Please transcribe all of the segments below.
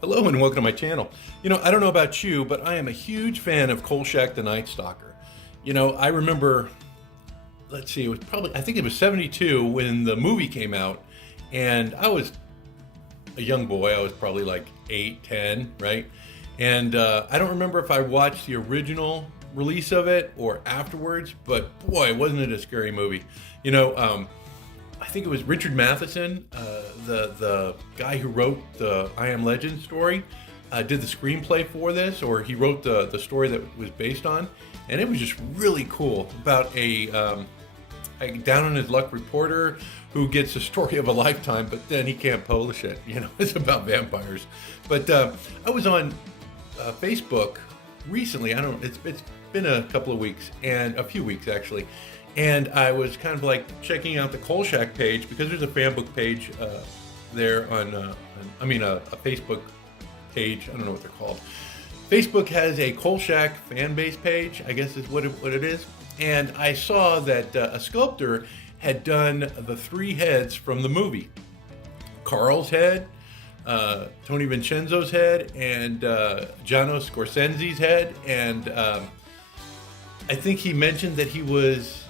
Hello and welcome to my channel. I don't know about you, but I am a huge fan of Kolchak the Night Stalker. I remember, let's see, I think it was 72 when the movie came out, and I was a young boy. I was probably like 8, 10, right? And I don't remember if I watched the original release of it or afterwards, but boy, wasn't it a scary movie. I think it was Richard Matheson, the guy who wrote the I Am Legend story, did the screenplay for this, or he wrote the story that it was based on, and it was just really cool about a down on his luck reporter who gets a story of a lifetime, but then he can't publish it. It's about vampires. But I was on Facebook recently. It's been a couple of weeks, and a few weeks actually. And I was kind of like checking out the Kolchak page because there's a fan book page there a Facebook page. I don't know what they're called. Facebook has a Kolchak fan base page, I guess is what it is. And I saw that a sculptor had done the 3 heads from the movie. Carl's head, Tony Vincenzo's head, and Gianno Scorsenzi's head. And I think he mentioned that he was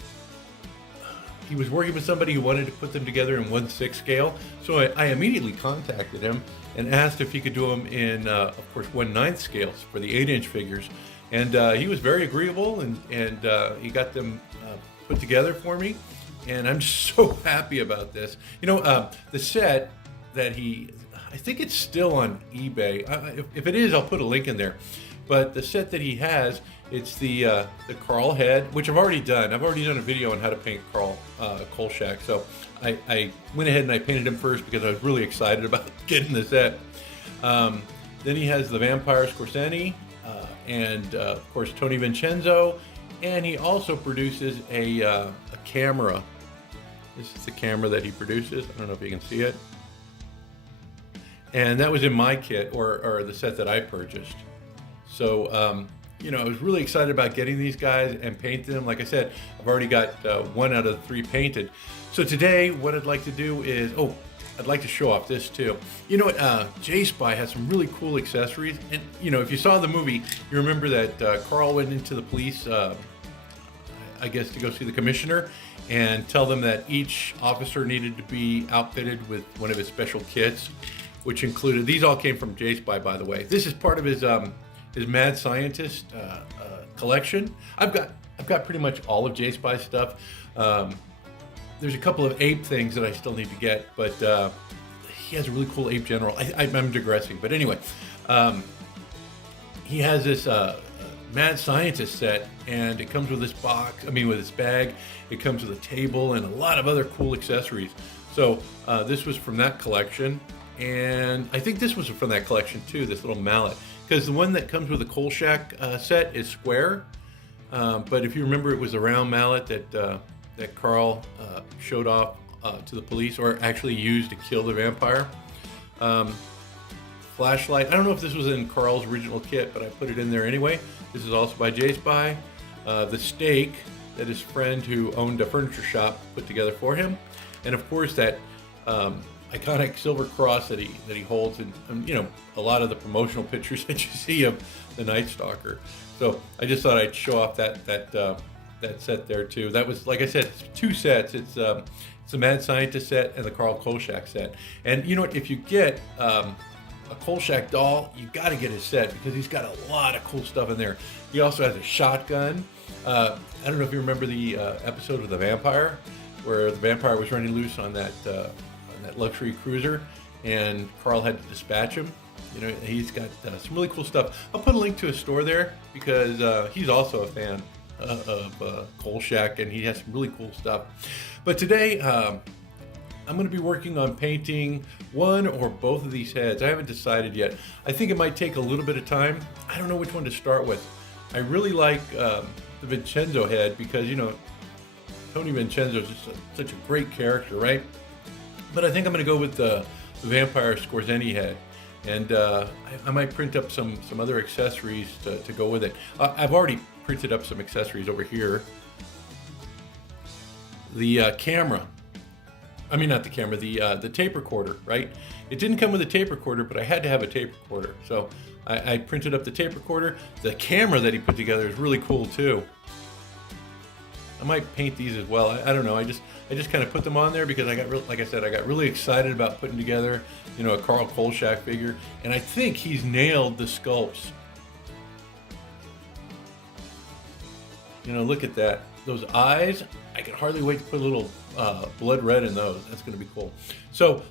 working with somebody who wanted to put them together in 1/6 scale. So I immediately contacted him and asked if he could do them in, of course, 1/9 scales for the 8-inch figures. And he was very agreeable, and he got them put together for me. And I'm so happy about this. The set that I think it's still on eBay. If it is, I'll put a link in there. But the set that he has, it's the Carl head, which I've already done. I've already done a video on how to paint Carl Kolchak. So I went ahead and I painted him first because I was really excited about getting the set. Then he has the vampire Scorsese, and of course Tony Vincenzo, and he also produces a camera. This is the camera that he produces. I don't know if you can see it. And that was in my kit, or the set that I purchased. So, I was really excited about getting these guys and painting them. Like I said, I've already got 1 out of the 3 painted. So today, what I'd like to do is, I'd like to show off this too. J-Spy has some really cool accessories. And, if you saw the movie, you remember that Carl went into the police, I guess, to go see the commissioner and tell them that each officer needed to be outfitted with one of his special kits, which included, these all came from J-Spy, by the way. This is part of his Mad Scientist collection. I've got pretty much all of J-Spy's stuff. There's a couple of ape things that I still need to get, but he has a really cool ape general. I'm digressing, but anyway, he has this Mad Scientist set, and it comes with this box. With this bag. It comes with a table and a lot of other cool accessories. So this was from that collection, and I think this was from that collection too. This little mallet. Because the one that comes with the Kolchak set is square, but if you remember, it was a round mallet that Carl showed off to the police, or actually used to kill the vampire. Flashlight. I don't know if this was in Carl's original kit, but I put it in there anyway. This is also by J-Spy. The stake that his friend who owned a furniture shop put together for him, and of course that iconic silver cross that he holds, and a lot of the promotional pictures that you see of the Night Stalker. So I just thought I'd show off that set there too. That was, like I said, it's 2 sets. It's the Mad Scientist set and the Carl Kolchak set. And you know what? If you get a Kolchak doll, you got to get his set because he's got a lot of cool stuff in there. He also has a shotgun. I don't know if you remember the episode of The Vampire, where the vampire was running loose on that luxury cruiser, and Carl had to dispatch him. He's got some really cool stuff. I'll put a link to his store there because he's also a fan of Kolchak, and he has some really cool stuff. But today, I'm going to be working on painting 1 or both of these heads. I haven't decided yet. I think it might take a little bit of time. I don't know which one to start with. I really like the Vincenzo head because, Tony Vincenzo is just such a great character, right? But I think I'm going to go with the vampire Scorsese head, and I might print up some other accessories to go with it. I've already printed up some accessories over here. The camera I mean, not the camera, the tape recorder, right? It didn't come with a tape recorder, but I had to have a tape recorder. So I printed up the tape recorder. The camera that he put together is really cool too. I might paint these as well. I don't know. I just kind of put them on there because I got like I said, I got really excited about putting together, you know, a Carl Kolchak figure, and I think he's nailed the sculpts. You know, look at that. Those eyes, I can hardly wait to put a little blood red in those. That's going to be cool. So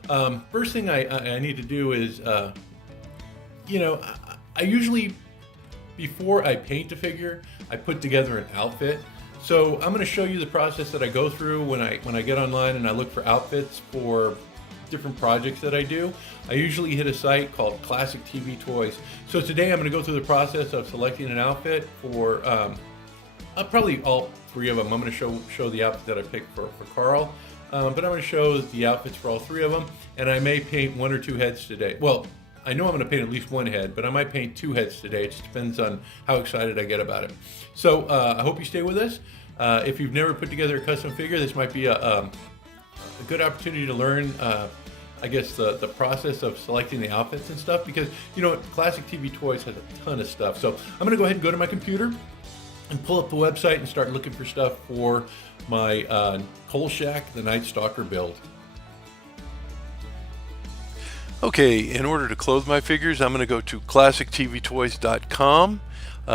first thing I need to do is, you know, I usually, before I paint a figure, I put together an outfit. So I'm going to show you the process that I go through when I get online and I look for outfits for different projects that I do. I usually hit a site called Classic TV Toys. So today I'm going to go through the process of selecting an outfit for probably all three of them. I'm going to show the outfit that I picked for Carl, but I'm going to show the outfits for all three of them, and I may paint one or two heads today. Well, I know I'm going to paint at least one head, but I might paint two heads today. It just depends on how excited I get about it. So I hope you stay with us. If you've never put together a custom figure, this might be a good opportunity to learn, I guess, the process of selecting the outfits and stuff, because, you know, Classic TV Toys has a ton of stuff. So I'm going to go ahead and go to my computer and pull up the website and start looking for stuff for my Kolchak, the Night Stalker build. Okay, in order to clothe my figures, I'm going to go to classictvtoys.com.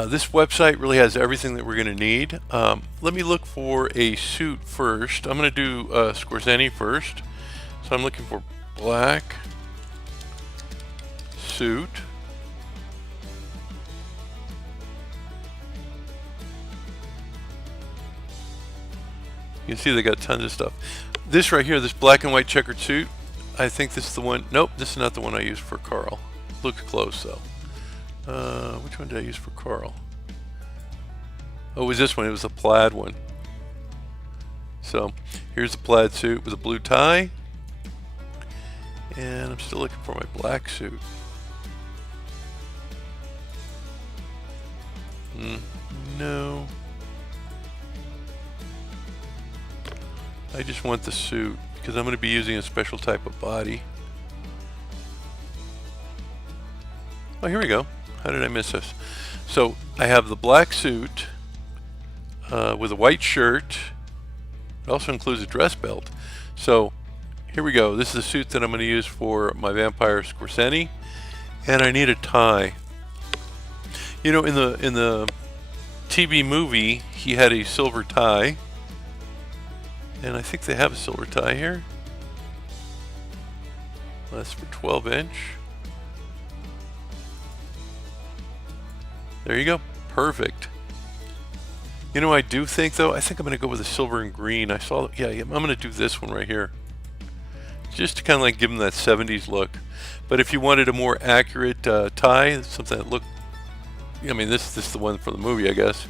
This website really has everything that we're going to need. Let me look for a suit first. I'm going to do Scorsese first. So I'm looking for black suit. You can see they got tons of stuff. This right here, this black and white checkered suit, I think this is the one. Nope, this is not the one I used for Carl. Looks close though. Which one did I use for Carl? Oh, it was this one. It was the plaid one. So here's the plaid suit with a blue tie. And I'm still looking for my black suit. No. I just want the suit because I'm going to be using a special type of body. Oh, here we go. How did I miss this? So I have the black suit with a white shirt. It also includes a dress belt. So here we go. This is the suit that I'm going to use for my vampire Scorsese, and I need a tie. You know, in the TV movie, he had a silver tie. And I think they have a silver tie here. That's for 12-inch. There you go. Perfect. You know, I do think, though, I think I'm going to go with a silver and green. I saw, yeah, I'm going to do this one right here. Just to kind of like give them that 70s look. But if you wanted a more accurate tie, something that looked, I mean, this is the one from the movie, I guess.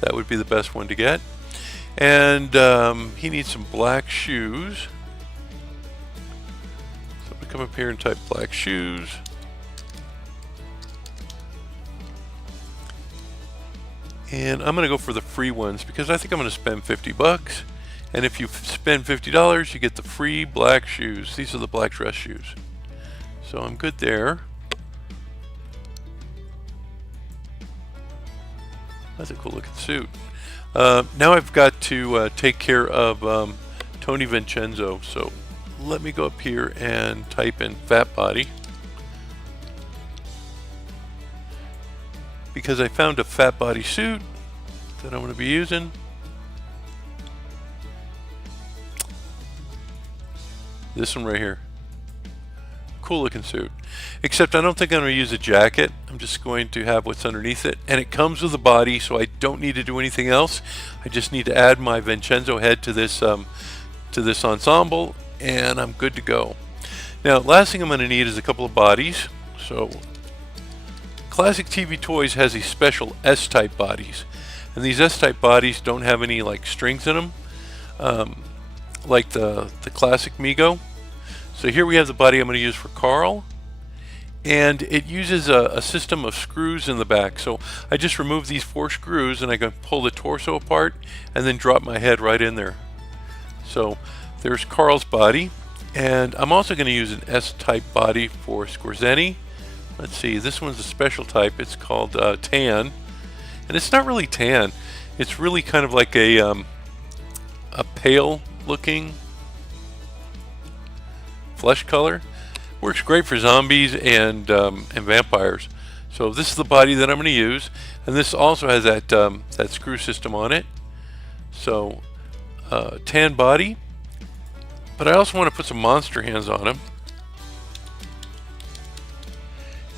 That would be the best one to get. And he needs some black shoes. So I'm going to come up here and type black shoes. And I'm going to go for the free ones because I think I'm going to spend 50 bucks. And if you spend $50, you get the free black shoes. These are the black dress shoes. So I'm good there. That's a cool looking suit. Now I've got to take care of Tony Vincenzo, so let me go up here and type in fat body, because I found a fat body suit that I'm going to be using. This one right here. Cool looking suit. Except I don't think I'm going to use a jacket. I'm just going to have what's underneath it. And it comes with a body, so I don't need to do anything else. I just need to add my Vincenzo head to this ensemble, and I'm good to go. Now, last thing I'm going to need is a couple of bodies. So, Classic TV Toys has these special S-type bodies. And these S-type bodies don't have any like strings in them, like the classic Mego. So here we have the body I'm going to use for Carl, and it uses a system of screws in the back. So I just remove these 4 screws and I can pull the torso apart and then drop my head right in there. So There's Carl's body, and I'm also going to use an S-type body for Skorzeny. Let's see, this one's a special type. It's called tan, and it's not really tan. It's really kind of like a pale-looking flesh color. Works great for zombies and vampires. So this is the body that I'm going to use, and this also has that screw system on it. So tan body, but I also want to put some monster hands on him.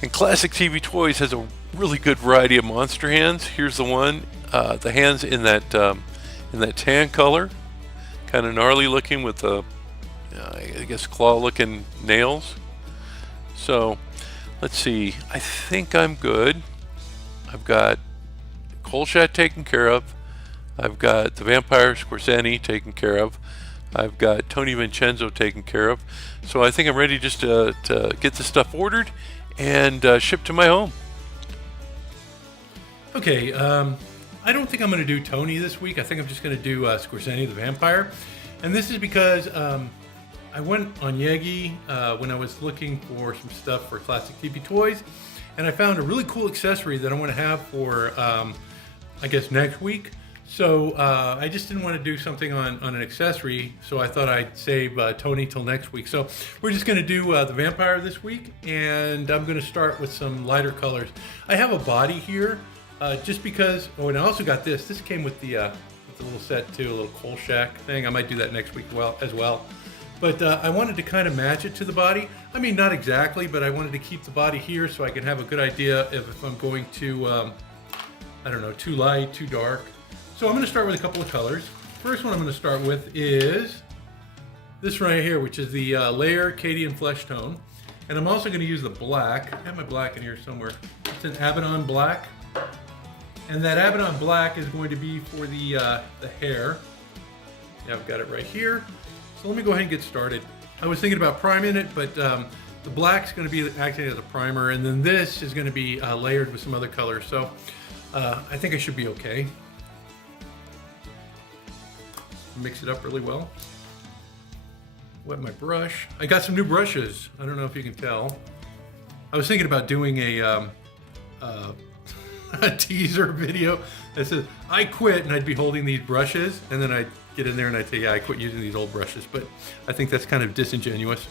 And Classic TV Toys has a really good variety of monster hands. Here's the one, the hands in that tan color, kind of gnarly looking with the I guess claw-looking nails. So let's see. I think I'm good. I've got Kolchak taken care of. I've got the Vampire Skorzeny taken care of. I've got Tony Vincenzo taken care of. So I think I'm ready just to get the stuff ordered and shipped to my home. Okay, I don't think I'm going to do Tony this week. I think I'm just going to do Skorzeny the Vampire. And this is because I went on Yegi when I was looking for some stuff for Classic TV Toys, and I found a really cool accessory that I want to have for, I guess, next week. So I just didn't want to do something on an accessory, so I thought I'd save Tony till next week. So we're just going to do the Vampire this week, and I'm going to start with some lighter colors. I have a body here, just because, oh, and I also got this. This came with the little set too, a little Kolchak thing. I might do that next week as well. But I wanted to kind of match it to the body. I mean, not exactly, but I wanted to keep the body here so I can have a good idea if I'm going to, I don't know, too light, too dark. So I'm going to start with a couple of colors. First one I'm going to start with is this right here, which is the Layer Cadian Flesh Tone. And I'm also going to use the black. I have my black in here somewhere. It's an Abaddon black. And that Abaddon black is going to be for the hair. Yeah, I've got it right here. So let me go ahead and get started. I was thinking about priming it, but the black's going to be acting as a primer, and then this is going to be layered with some other colors. So I think I should be okay. Mix it up really well. Wet my brush. I got some new brushes. I don't know if you can tell. I was thinking about doing a teaser video that says I quit, and I'd be holding these brushes, and then I'd get in there and I'd say, yeah, I quit using these old brushes, but I think that's kind of disingenuous.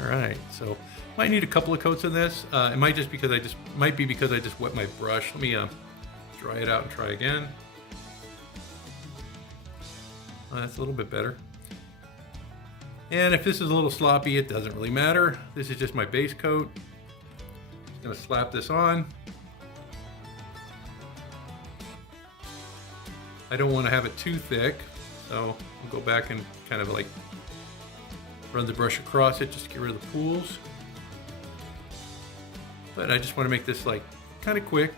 All right, so might need a couple of coats of this. It might just because might be because I just wet my brush. Let me dry it out and try again. That's a little bit better. And if this is a little sloppy, it doesn't really matter. This is just my base coat. Just gonna slap this on. I don't want to have it too thick, so I'll go back and kind of like run the brush across it just to get rid of the pools. But I just want to make this like kind of quick,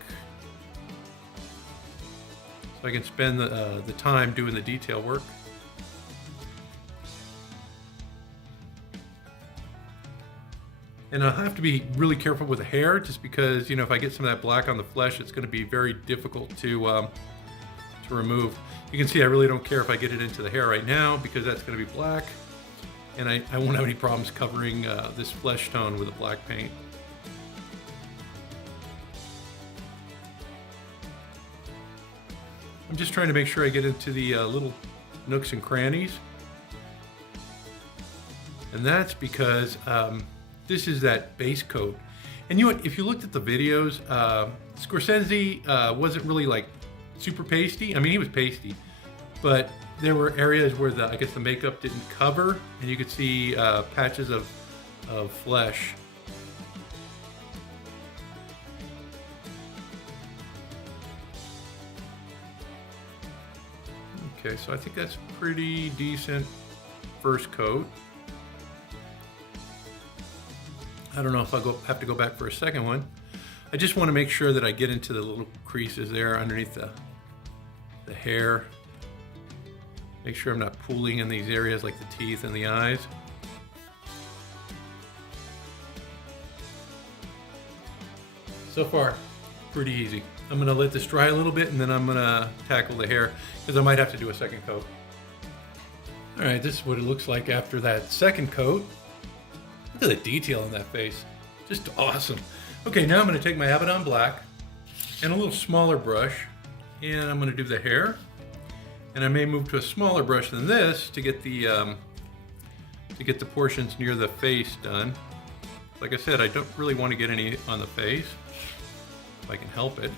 so I can spend the time doing the detail work. And I'll have to be really careful with the hair, just because, you know, if I get some of that black on the flesh, it's going to be very difficult to remove. You can see I really don't care if I get it into the hair right now, because that's going to be black, and I won't have any problems covering this flesh tone with a black paint. I'm just trying to make sure I get into the little nooks and crannies, and that's because this is that base coat. And you know what, if you looked at the videos, Skorzeny wasn't really like super pasty. I mean, he was pasty, but there were areas where I guess the makeup didn't cover, and you could see patches of flesh. Okay, so I think that's pretty decent first coat. I don't know if I'll have to go back for a second one. I just want to make sure that I get into the little creases there underneath the hair. Make sure I'm not pooling in these areas like the teeth and the eyes. So far, pretty easy. I'm gonna let this dry a little bit and then I'm gonna tackle the hair because I might have to do a second coat. All right, this is what it looks like after that second coat. Look at the detail in that face, just awesome. Okay, now I'm gonna take my Abaddon Black and a little smaller brush and I'm gonna do the hair. And I may move to a smaller brush than this to get the portions near the face done. Like I said, I don't really want to get any on the face, if I can help it.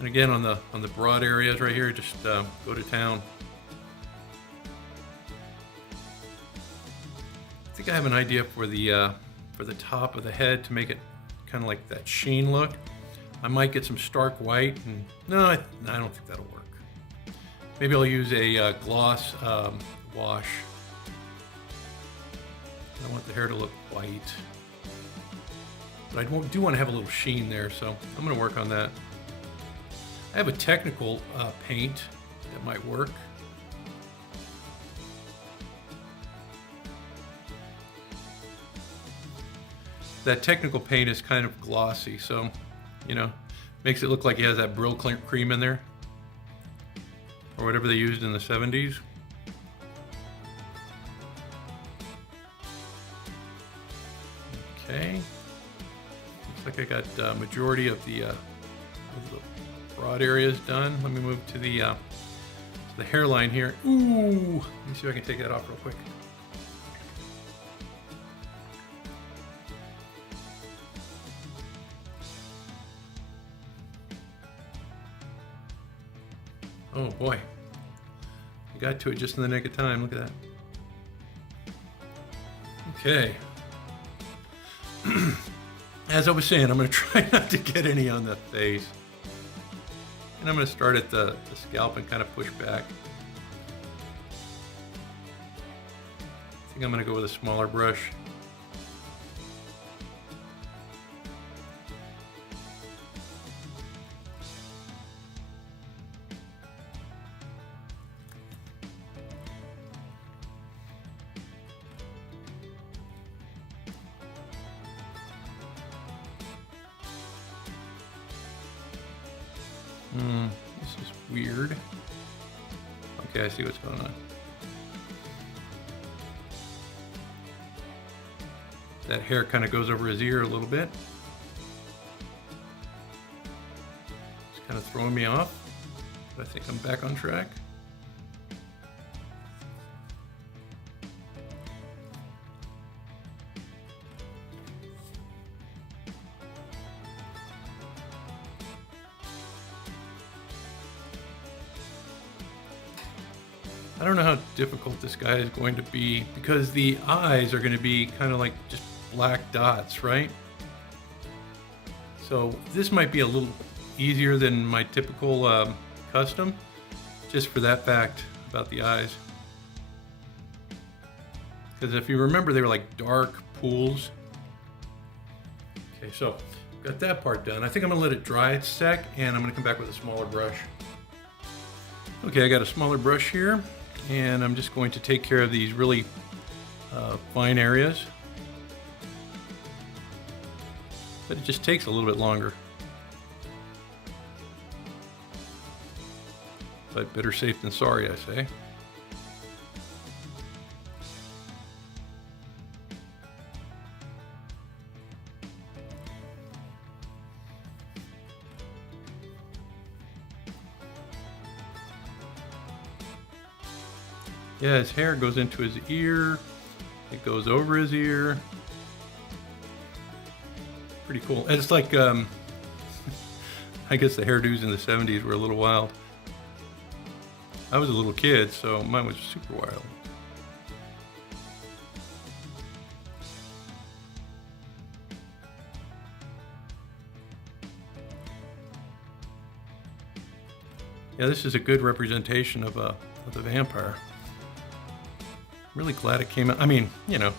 And again, on the broad areas right here, just go to town. I think I have an idea for the top of the head to make it kind of like that sheen look. I might get some stark white. And, no, I don't think that'll work. Maybe I'll use a gloss wash. I want the hair to look white. But I do want to have a little sheen there, so I'm going to work on that. I have a technical paint that might work. That technical paint is kind of glossy, so, you know, makes it look like it has that Brill cream in there, or whatever they used in the 70s. Okay, looks like I got majority of the broad areas done. Let me move to the hairline here. Ooh, let me see if I can take that off real quick. Oh boy, I got to it just in the nick of time. Look at that. Okay. As I was saying, I'm going to try not to get any on the face. And I'm going to start at the scalp and kind of push back. I think I'm going to go with a smaller brush. This is weird. Okay, I see what's going on. That hair kind of goes over his ear a little bit. It's kind of throwing me off, but I think I'm back on track. I don't know how difficult this guy is going to be because the eyes are going to be kind of like just black dots, right? So this might be a little easier than my typical custom, just for that fact about the eyes. Because if you remember, they were like dark pools. Okay, so got that part done. I think I'm gonna let it dry a sec, and I'm gonna come back with a smaller brush. Okay, I got a smaller brush here, and I'm just going to take care of these really fine areas. But it just takes a little bit longer. But better safe than sorry, I say. Yeah, his hair goes into his ear. It goes over his ear. Pretty cool. And it's like, I guess the hairdos in the 70s were a little wild. I was a little kid, so mine was super wild. Yeah, this is a good representation of the vampire. Really glad it came out. I mean, you know,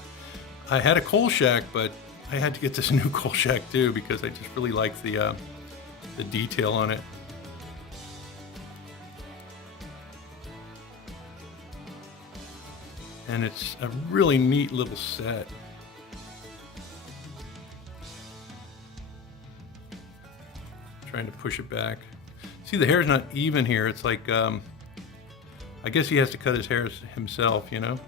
I had a Kolchak, but I had to get this new Kolchak too because I just really like the detail on it. And it's a really neat little set. Trying to push it back. See, the hair's not even here. It's like, I guess he has to cut his hair himself, you know?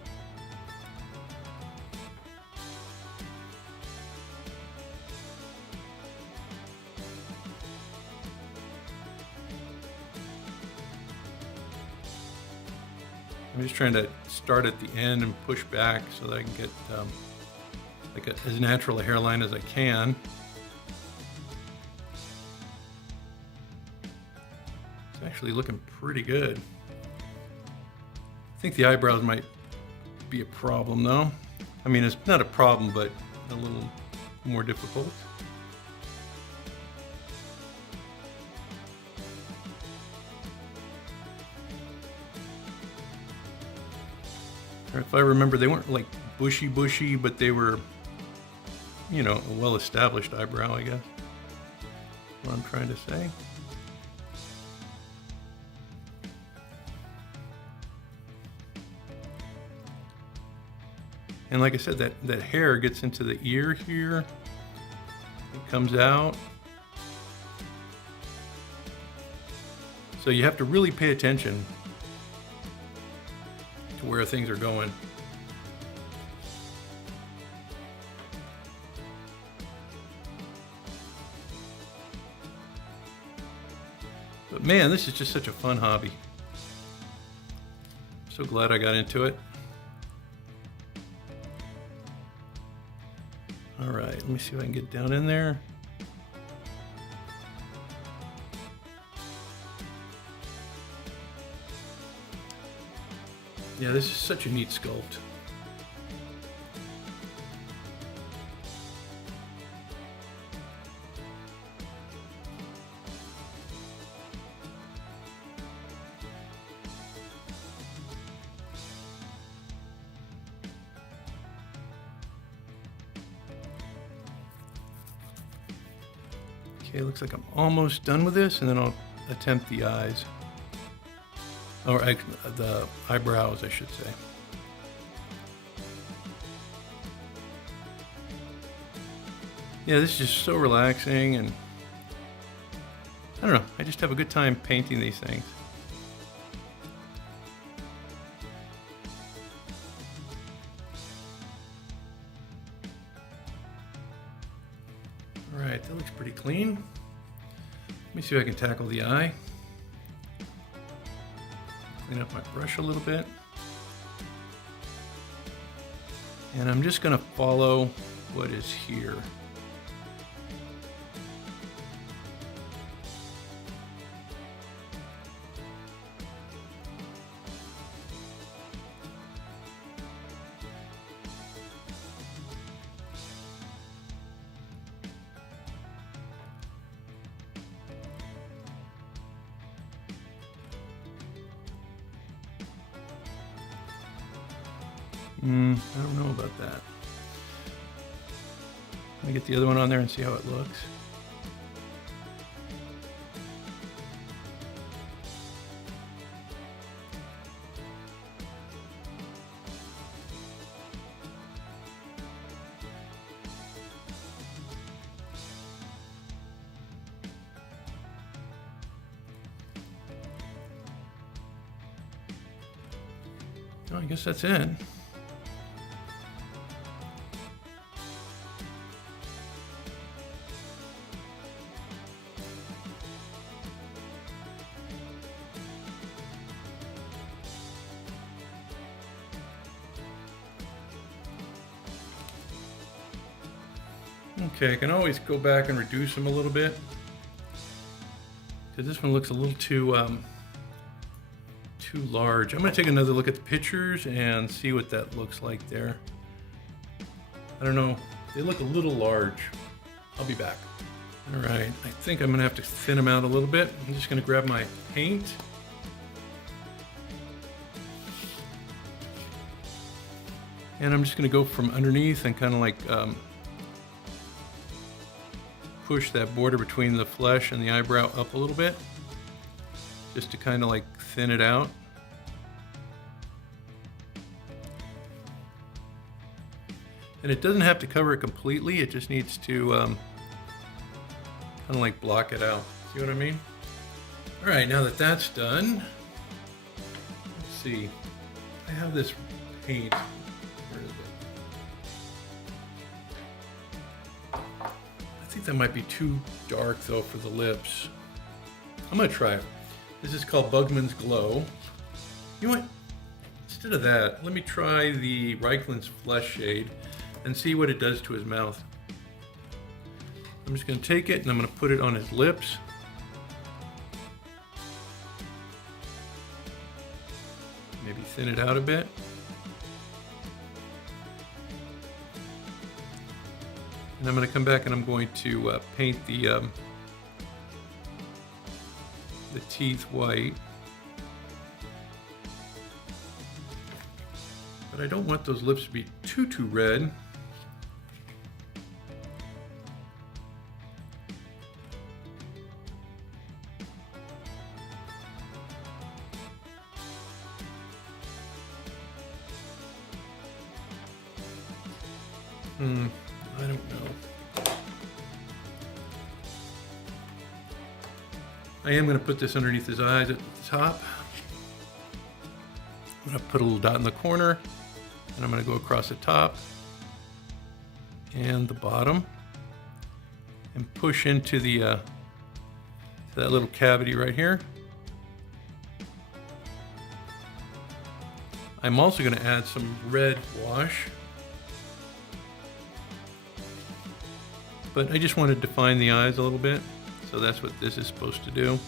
I'm just trying to start at the end and push back so that I can get like as natural a hairline as I can. It's actually looking pretty good. I think the eyebrows might be a problem though. I mean, it's not a problem, but a little more difficult. If I remember, they weren't like bushy, but they were, you know, a well-established eyebrow, I guess. What I'm trying to say. And like I said, that hair gets into the ear here. It comes out. So you have to really pay attention to where things are going. But man, this is just such a fun hobby. I'm so glad I got into it. All right, let me see if I can get down in there. Yeah, this is such a neat sculpt. Okay, looks like I'm almost done with this, and then I'll attempt the eyes. Or the eyebrows, I should say. Yeah, this is just so relaxing, and I don't know, I just have a good time painting these things. All right, that looks pretty clean. Let me see if I can tackle the eye. Clean up my brush a little bit. And I'm just going to follow what is here. I don't know about that. Let me get the other one on there and see how it looks. Oh, I guess that's it. Okay, I can always go back and reduce them a little bit, because this one looks a little too large. I'm going to take another look at the pictures and see what that looks like there. I don't know, they look a little large. I'll be back. All right, I think I'm going to have to thin them out a little bit. I'm just going to grab my paint. And I'm just going to go from underneath and kind of like push that border between the flesh and the eyebrow up a little bit, just to kind of like thin it out. And it doesn't have to cover it completely. It just needs to kind of like block it out. See what I mean? All right, now that that's done, let's see. I have this paint. Where is it? I think that might be too dark though for the lips. I'm gonna try it. This is called Bugman's Glow. You know what? Instead of that, let me try the Reichland's Flesh shade and see what it does to his mouth. I'm just gonna take it and I'm gonna put it on his lips. Maybe thin it out a bit. And I'm going to come back and I'm going to paint the teeth white. But I don't want those lips to be too red. I don't know. I am going to put this underneath his eyes at the top. I'm going to put a little dot in the corner, and I'm going to go across the top and the bottom and push into the that little cavity right here. I'm also going to add some red wash. But I just want to define the eyes a little bit, so that's what this is supposed to do.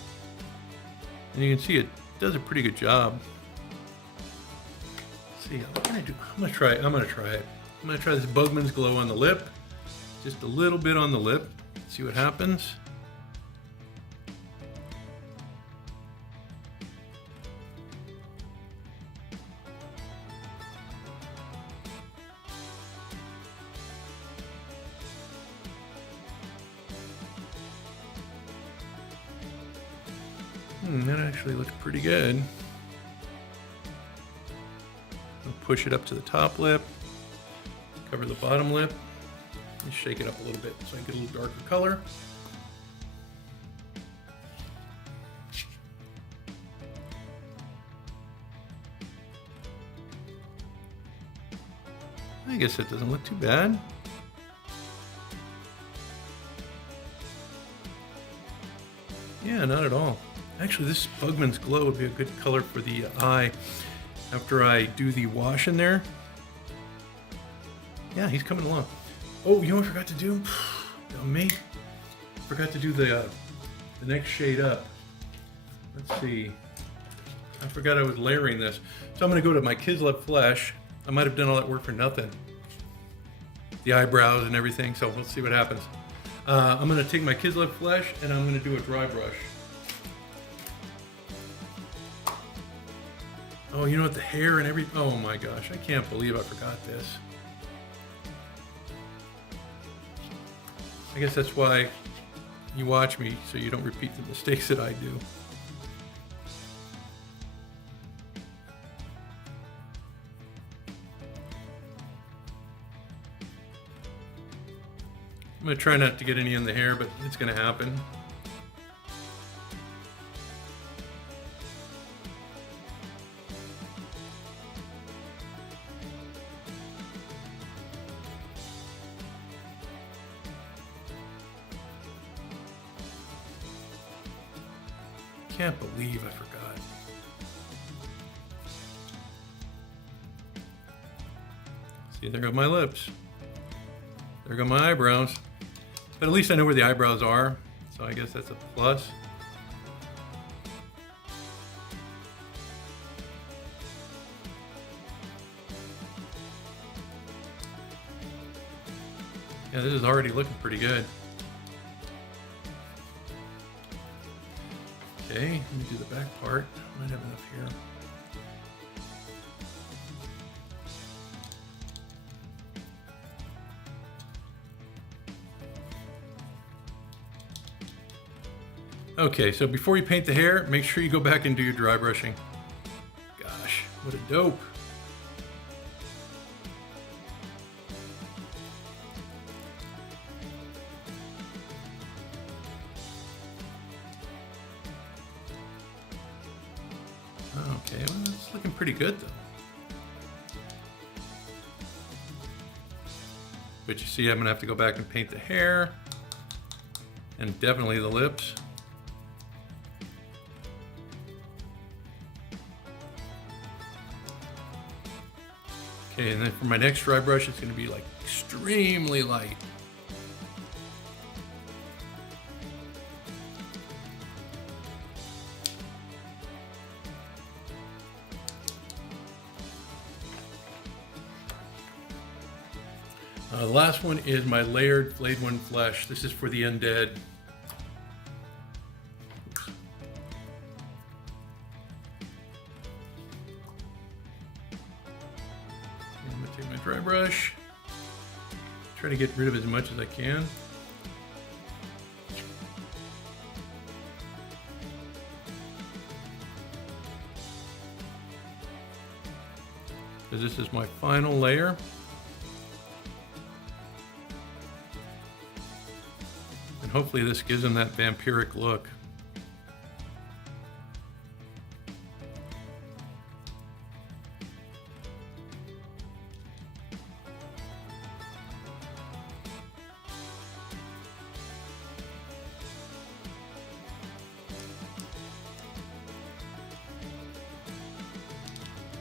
And you can see it does a pretty good job. Let's see, what can I do? I'm gonna try it. I'm gonna try this Bugman's Glow on the lip, just a little bit on the lip. See what happens. That actually looks pretty good. I'll push it up to the top lip, cover the bottom lip, and shake it up a little bit so I get a little darker color. I guess that doesn't look too bad. Yeah, not at all. Actually, this Bugman's Glow would be a good color for the eye after I do the wash in there. Yeah, he's coming along. Oh, you know what I forgot to do? Me? Forgot to do the next shade up. Let's see. I forgot I was layering this. So I'm going to go to my Kislev Flesh. I might have done all that work for nothing. The eyebrows and everything, so we'll see what happens. I'm going to take my Kislev Flesh and I'm going to do a dry brush. Oh, you know what? The hair and everything. Oh my gosh, I can't believe I forgot this. I guess that's why you watch me, so you don't repeat the mistakes that I do. I'm going to try not to get any in the hair, but it's going to happen. Can't believe I forgot. See, there go my lips. There go my eyebrows. But at least I know where the eyebrows are, so I guess that's a plus. Yeah, this is already looking pretty good. Okay, let me do the back part. I might have enough here. Okay, so before you paint the hair, make sure you go back and do your dry brushing. Gosh, what a dope. Okay, well, it's looking pretty good though. But you see, I'm gonna have to go back and paint the hair and definitely the lips. Okay, and then for my next dry brush, it's gonna be like extremely light. The last one is my layered Flayed One Flesh. This is for the undead. I'm gonna take my dry brush, try to get rid of as much as I can. Because this is my final layer. And hopefully this gives him that vampiric look.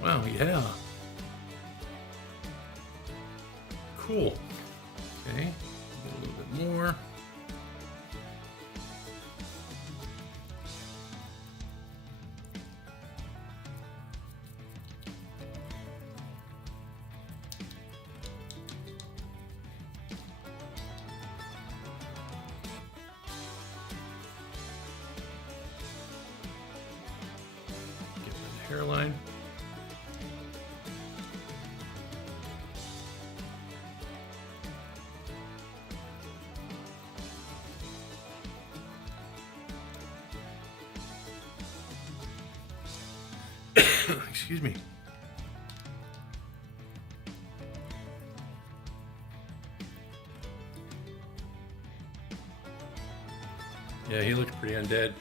Wow, yeah. Cool. Okay, get a little bit more. Get rid of the hairline. Excuse me. Yeah, he looks pretty undead.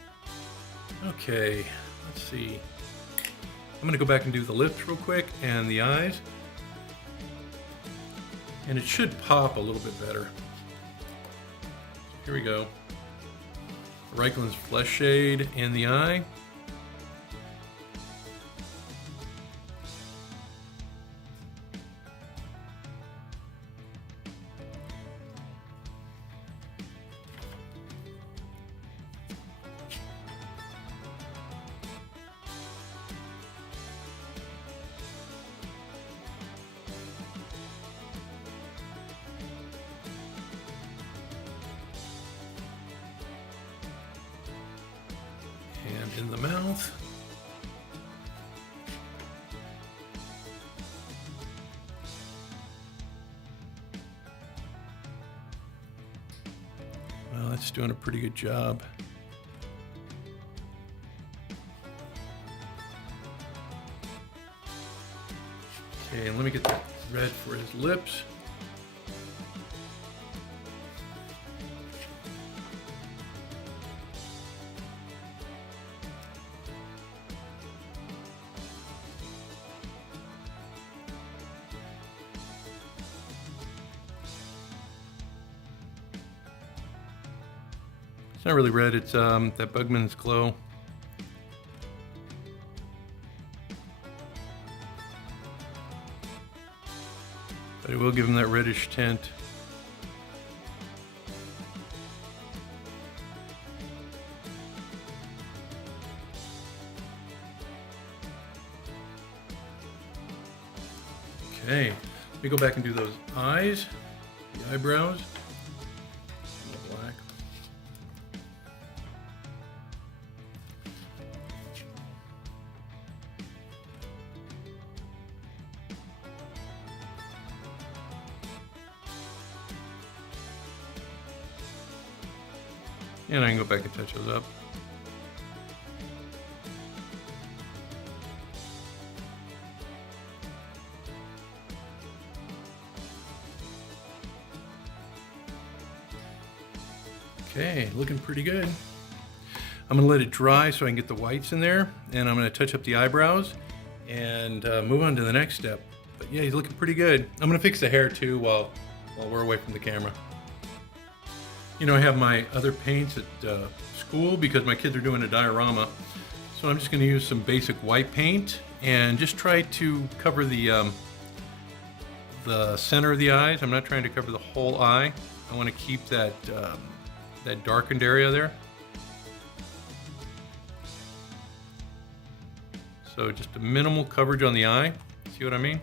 Okay, let's see. I'm gonna go back and do the lips real quick and the eyes. And it should pop a little bit better. Here we go. Reikland's Flesh Shade in the eye. And in the mouth. Well, that's doing a pretty good job. Okay, and let me get the red for his lips. It's not really red, it's that Bugman's Glow. But it will give him that reddish tint. Okay, let me go back and do those eyes, the eyebrows. Black. And I can go back and touch those up. Okay, looking pretty good. I'm gonna let it dry so I can get the whites in there, and I'm gonna touch up the eyebrows and move on to the next step. But yeah, he's looking pretty good. I'm gonna fix the hair too while we're away from the camera. You know, I have my other paints at school because my kids are doing a diorama. So I'm just gonna use some basic white paint and just try to cover the center of the eyes. I'm not trying to cover the whole eye. I wanna keep that, that darkened area there. So just a minimal coverage on the eye. See what I mean?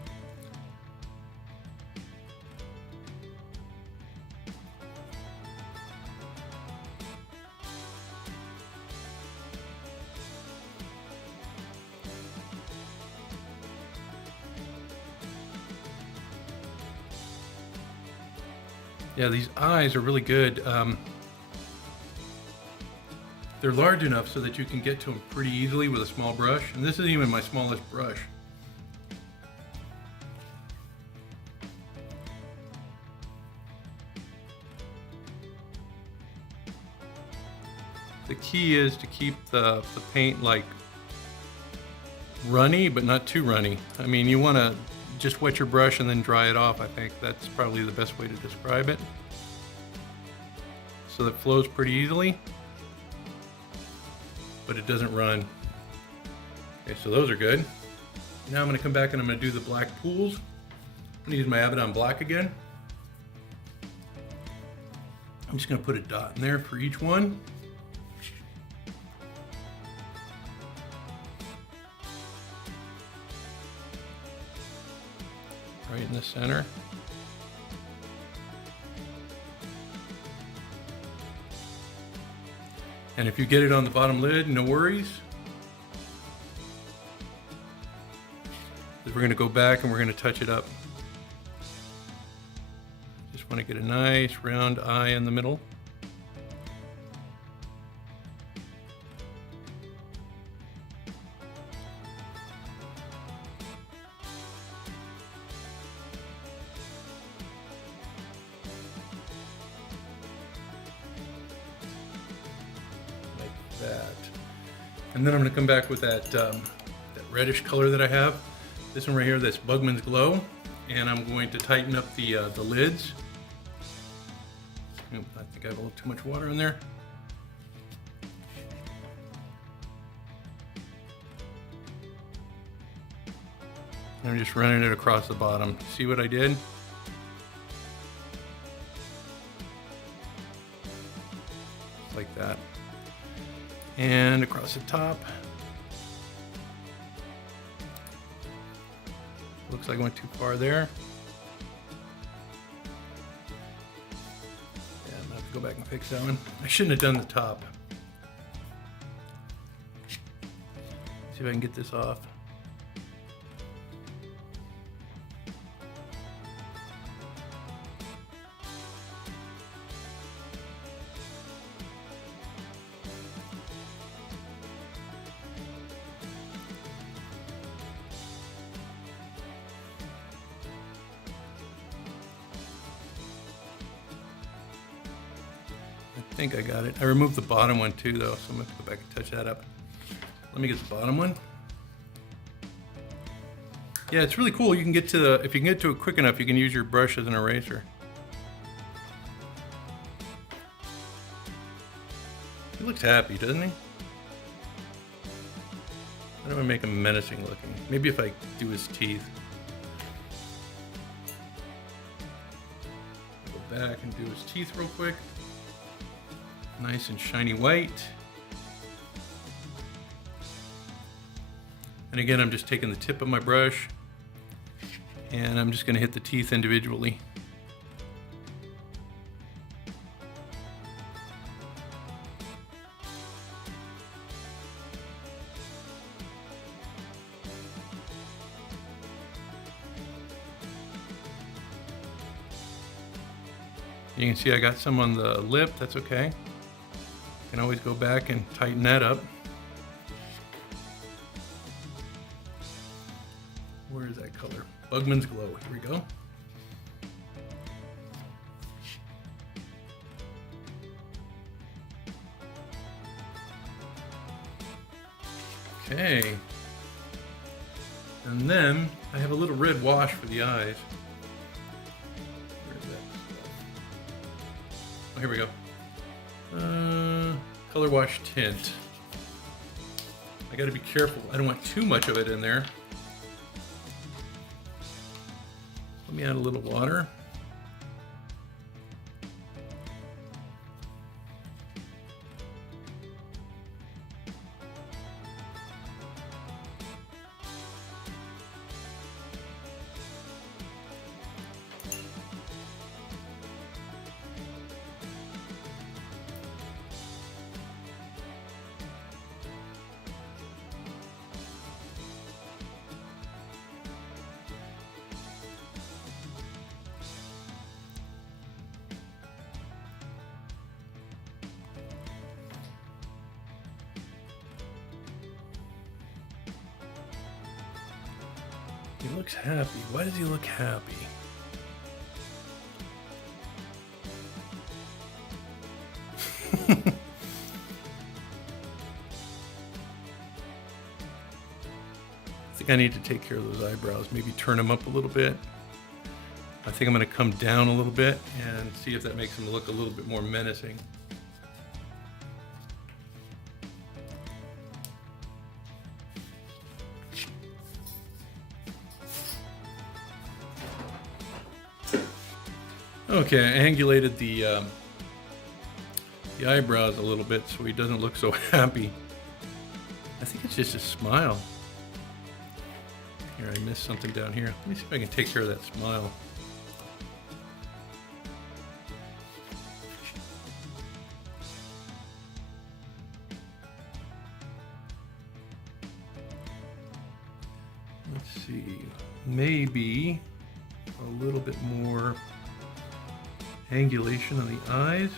Yeah, these eyes are really good. They're large enough so that you can get to them pretty easily with a small brush. And this is even my smallest brush. The key is to keep the paint like runny, but not too runny. I mean, you want to just wet your brush and then dry it off. I think that's probably the best way to describe it. So that it flows pretty easily, but it doesn't run. Okay, so those are good. Now I'm gonna come back and I'm gonna do the black pools. I'm gonna use my Abaddon black again. I'm just gonna put a dot in there for each one. Right in the center. And if you get it on the bottom lid, no worries. We're going to go back and we're going to touch it up. Just want to get a nice round eye in the middle. That. And then I'm going to come back with that reddish color that I have. This one right here, that's Bugman's Glow. And I'm going to tighten up the lids. I think I have a little too much water in there. And I'm just running it across the bottom. See what I did? Like that. And across the top. Looks like I went too far there. Yeah, I'm gonna have to go back and fix that one. I shouldn't have done the top. See if I can get this off. I think I got it. I removed the bottom one too though, so I'm gonna have to go back and touch that up. Let me get the bottom one. Yeah, it's really cool. You can get to the, if you can get to it quick enough, you can use your brush as an eraser. He looks happy, doesn't he? I don't want to make him menacing looking. Maybe if I do his teeth. Go back and do his teeth real quick. Nice and shiny white. And again, I'm just taking the tip of my brush and I'm just going to hit the teeth individually. You can see I got some on the lip, that's okay. Can always go back and tighten that up. Where is that color? Bugman's Glow, here we go. Okay. And then I have a little red wash for the eyes. Where is that stuff? Oh, here we go. Color wash tint. I gotta be careful. I don't want too much of it in there. Let me add a little water. He looks happy. Why does he look happy? I think I need to take care of those eyebrows. Maybe turn them up a little bit. I think I'm going to come down a little bit and see if that makes them look a little bit more menacing. Okay, I angulated the eyebrows a little bit so he doesn't look so happy. I think it's just a smile. Here, I missed something down here. Let me see if I can take care of that smile. Let's see, maybe a little bit more angulation on the eyes.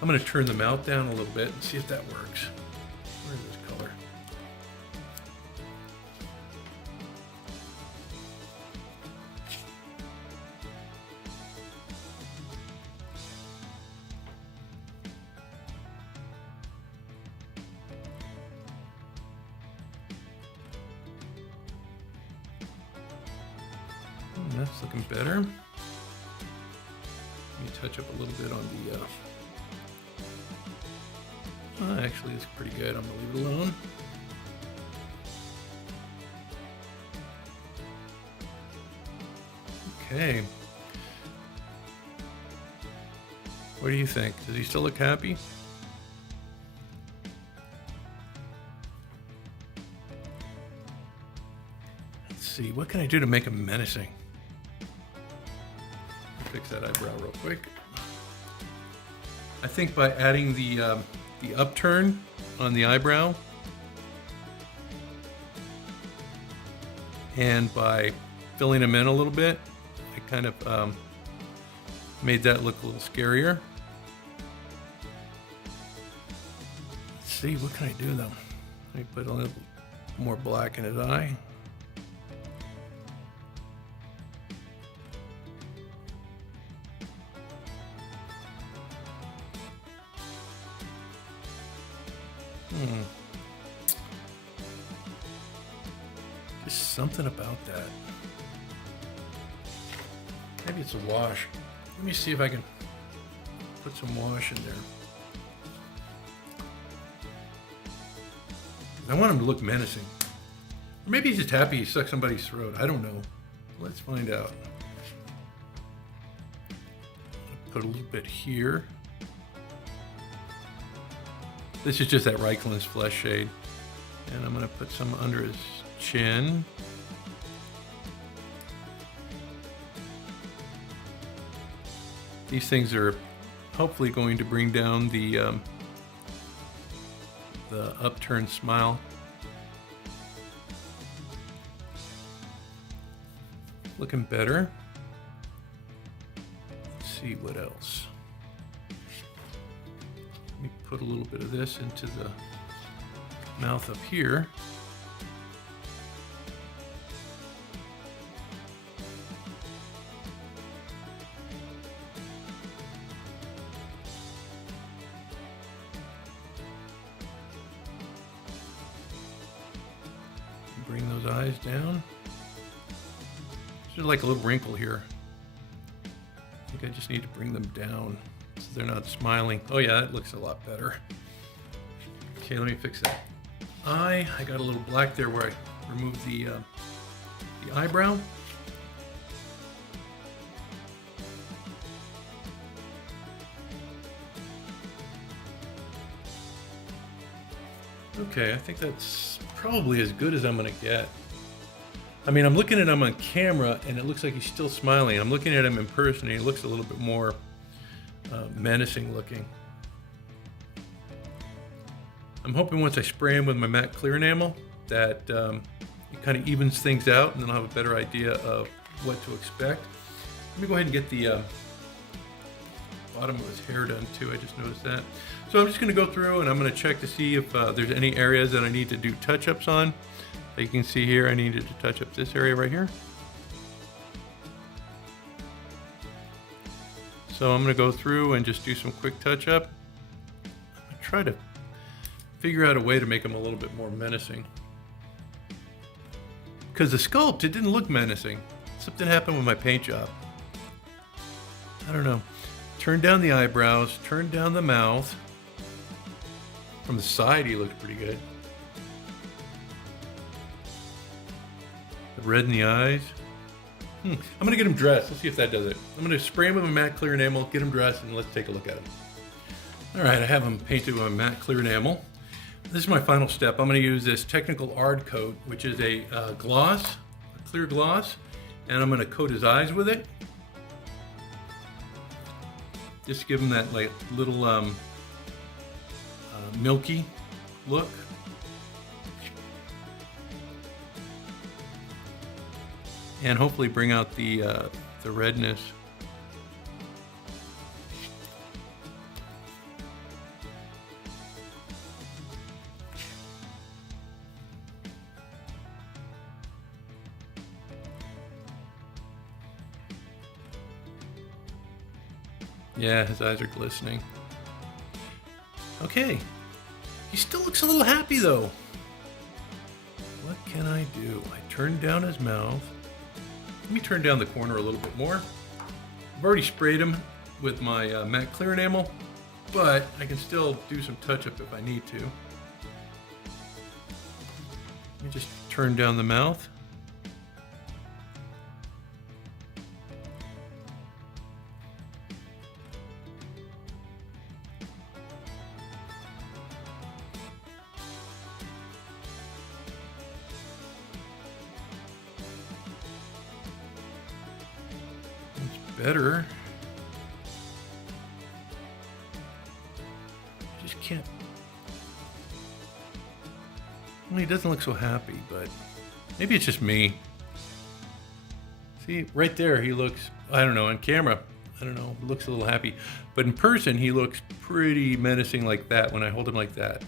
I'm going to turn the mouth down a little bit and see if that works. Where's this color? That's looking better. Let me touch up a little bit on the actually, it's pretty good. I'm gonna leave it alone. Okay. What do you think? Does he still look happy? Let's see. What can I do to make him menacing? Fix that eyebrow real quick. I think by adding the upturn on the eyebrow and by filling them in a little bit, I kind of made that look a little scarier. Let's see, what can I do though? Let me put a little more black in his eye. Just something about that. Maybe it's a wash. Let me see if I can put some wash in there. I want him to look menacing. Or maybe he's just happy he sucked somebody's throat. I don't know. Let's find out. Put a little bit here. This is just that Reikland's flesh shade. And I'm going to put some under his chin. These things are hopefully going to bring down the upturned smile. Looking better. Let's see what else. Let me put a little bit of this into the mouth up here. bring those eyes down. There's like a little wrinkle here. I think I just need to bring them down so they're not smiling. Oh yeah, that looks a lot better. Okay, let me fix that eye. I got a little black there where I removed the eyebrow. Okay, I think that's probably as good as I'm gonna get. I mean, I'm looking at him on camera and it looks like he's still smiling. I'm looking at him in person and he looks a little bit more menacing looking. I'm hoping once I spray him with my matte clear enamel that it kind of evens things out, and then I'll have a better idea of what to expect. Let me go ahead and get the bottom of his hair done too. I just noticed that. So I'm just going to go through and I'm going to check to see if there's any areas that I need to do touch-ups on. So you can see here I needed to touch up this area right here. So I'm going to go through and just do some quick touch-up. Try to figure out a way to make him a little bit more menacing. Because the sculpt, it didn't look menacing. Something happened with my paint job. I don't know. Turn down the eyebrows, turn down the mouth. From the side, he looked pretty good. The red in the eyes. I'm gonna get him dressed. Let's see if that does it. I'm gonna spray him with a matte clear enamel, get him dressed, and let's take a look at him. All right, I have him painted with a matte clear enamel. This is my final step. I'm going to use this technical art coat, which is a gloss, a clear gloss, and I'm going to coat his eyes with it. Just give him that like little milky look. And hopefully bring out the redness. Yeah, his eyes are glistening. Okay. He still looks a little happy though. What can I do? I turned down his mouth. Let me turn down the corner a little bit more. I've already sprayed him with my matte clear enamel, but I can still do some touch-up if I need to. Let me just turn down the mouth. Better. Just can't. Well, he doesn't look so happy, but maybe it's just me. See, right there, he looks, I don't know, on camera, I don't know, looks a little happy. But in person, he looks pretty menacing like that when I hold him like that.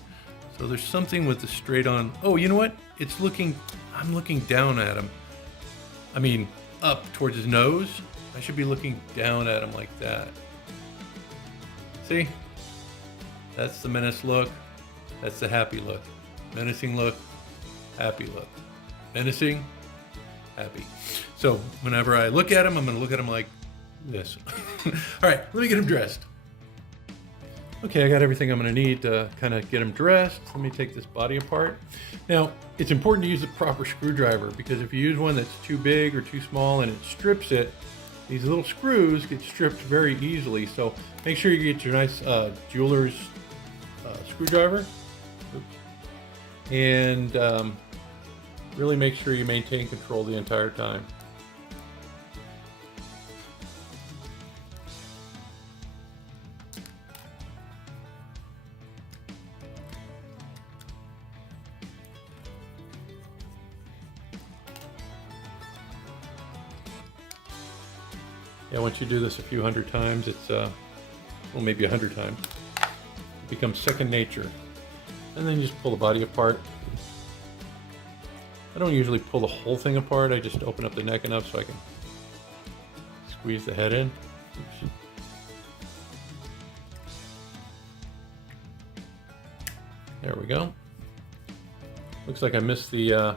So there's something with the straight on. Oh, you know what? It's looking, I'm looking down at him. I mean, up towards his nose. I should be looking down at him like that. See? That's the menace look. That's the happy look. Menacing look, happy look. Menacing, happy. So whenever I look at him, I'm going to look at him like this. All right, let me get him dressed. Okay, I got everything I'm going to need to kind of get him dressed. Let me take this body apart. Now, it's important to use the proper screwdriver because if you use one that's too big or too small and it strips it, these little screws get stripped very easily, so make sure you get your nice jeweler's screwdriver. Oops. And really make sure you maintain control the entire time. Yeah, once you do this a few hundred times, it's, well, maybe 100 times, it becomes second nature. And then you just pull the body apart. I don't usually pull the whole thing apart, I just open up the neck enough so I can squeeze the head in. Oops. There we go. Looks like I missed the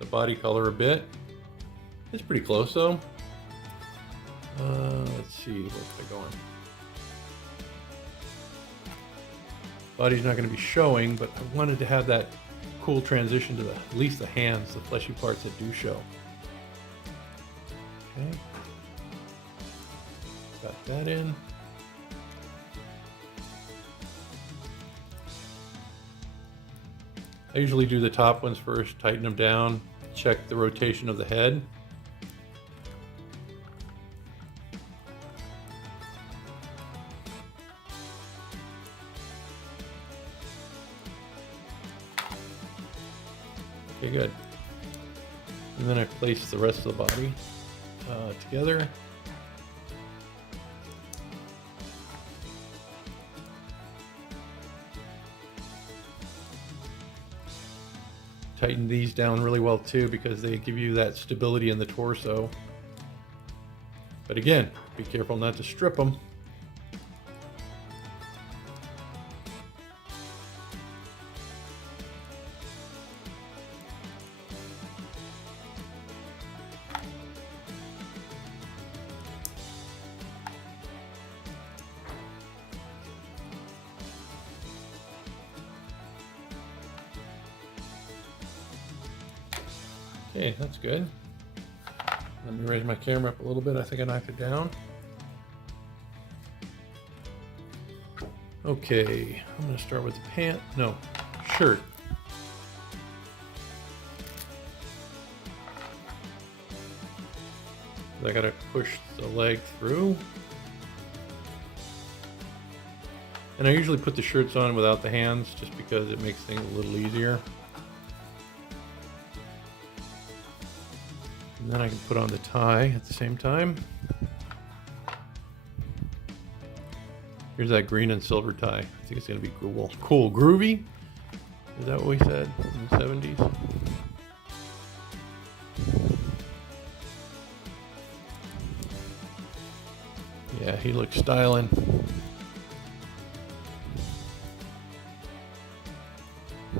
the body color a bit. It's pretty close though. Let's see, where's it going? Body's not going to be showing, but I wanted to have that cool transition to at least the hands, the fleshy parts that do show. Okay. Got that in. I usually do the top ones first, tighten them down, check the rotation of the head. Okay, good. And then I place the rest of the body together. Tighten these down really well too, because they give you that stability in the torso. But again, be careful not to strip them. Okay, that's good. Let me raise my camera up a little bit. I think I knocked it down. Okay, I'm going to start with the shirt. I got to push the leg through. And I usually put the shirts on without the hands just because it makes things a little easier. And then I can put on the tie at the same time. Here's that green and silver tie. I think it's going to be cool. Cool. Groovy? Is that what we said in the 70s? Yeah, he looks styling.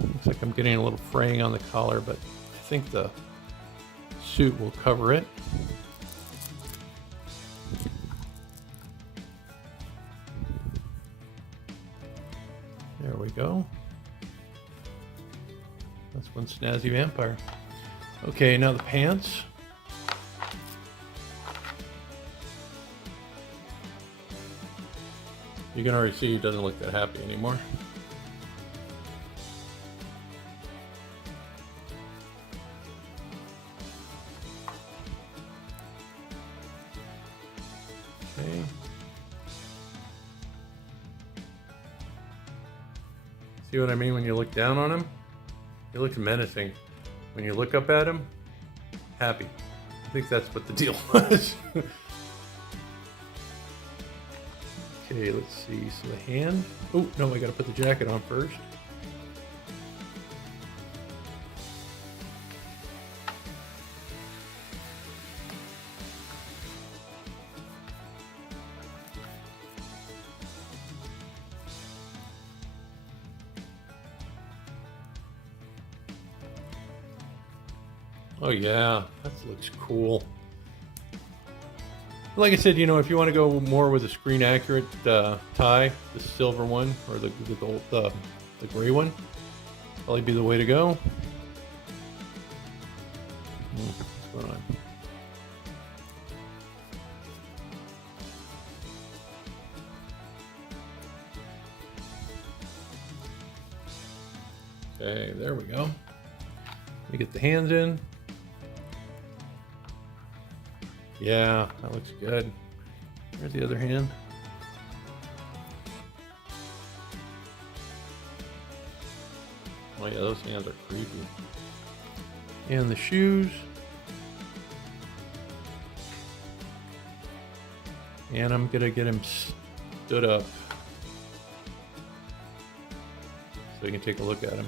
Looks like I'm getting a little fraying on the collar, but I think the suit will cover it. There we go. That's one snazzy vampire. Okay, now the pants. You can already see he doesn't look that happy anymore. Okay. See what I mean when you look down on him? He looks menacing. When you look up at him, happy. I think that's what the deal was. Okay, let's see. So the hand. Oh, no, I gotta put the jacket on first. Oh yeah, that looks cool. Like I said, you know, if you want to go more with a screen accurate tie, the silver one or the gold, the gray one, probably be the way to go. What's going on? Okay, there we go. Let me get the hands in. Yeah, that looks good. Where's the other hand? Oh yeah, those hands are creepy. And the shoes. And I'm gonna get him stood up so you can take a look at him.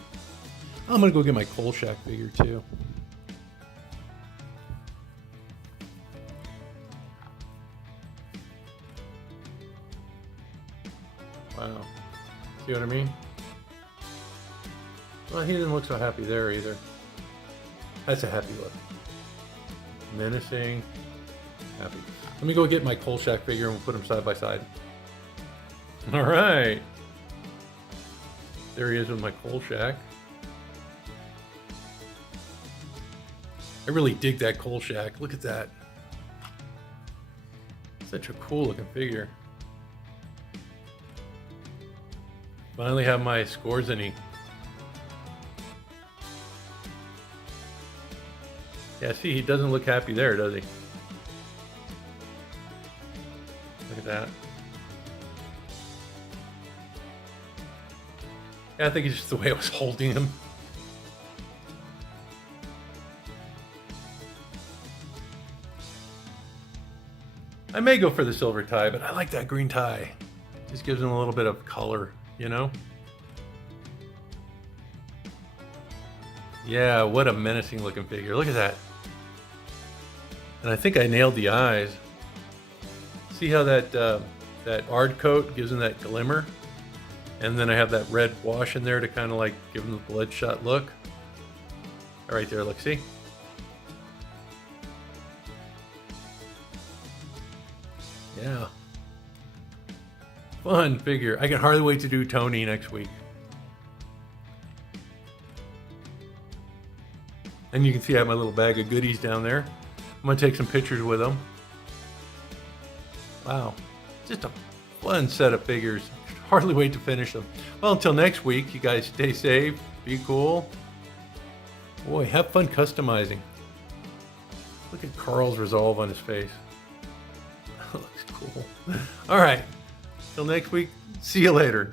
I'm gonna go get my Kolchak figure too. Wow. See what I mean? Well, he didn't look so happy there either. That's a happy look. Menacing, happy. Let me go get my Kolchak figure and we'll put them side by side. All right. There he is with my Kolchak. I really dig that Kolchak. Look at that. Such a cool looking figure. Finally have my Skorzeny. Yeah, see, he doesn't look happy there, does he? Look at that. Yeah, I think it's just the way I was holding him. I may go for the silver tie, but I like that green tie. Just gives him a little bit of color, you know? Yeah, what a menacing looking figure. Look at that. And I think I nailed the eyes. See how that that ard coat gives him that glimmer? And then I have that red wash in there to kind of like give him the bloodshot look. Right there, look, see? Yeah. Fun figure. I can hardly wait to do Tony next week. And you can see I have my little bag of goodies down there. I'm going to take some pictures with them. Wow. Just a fun set of figures. Hardly wait to finish them. Well, until next week, you guys stay safe, be cool. Boy, have fun customizing. Look at Carl's resolve on his face. Looks cool. All right. Till next week. See you later.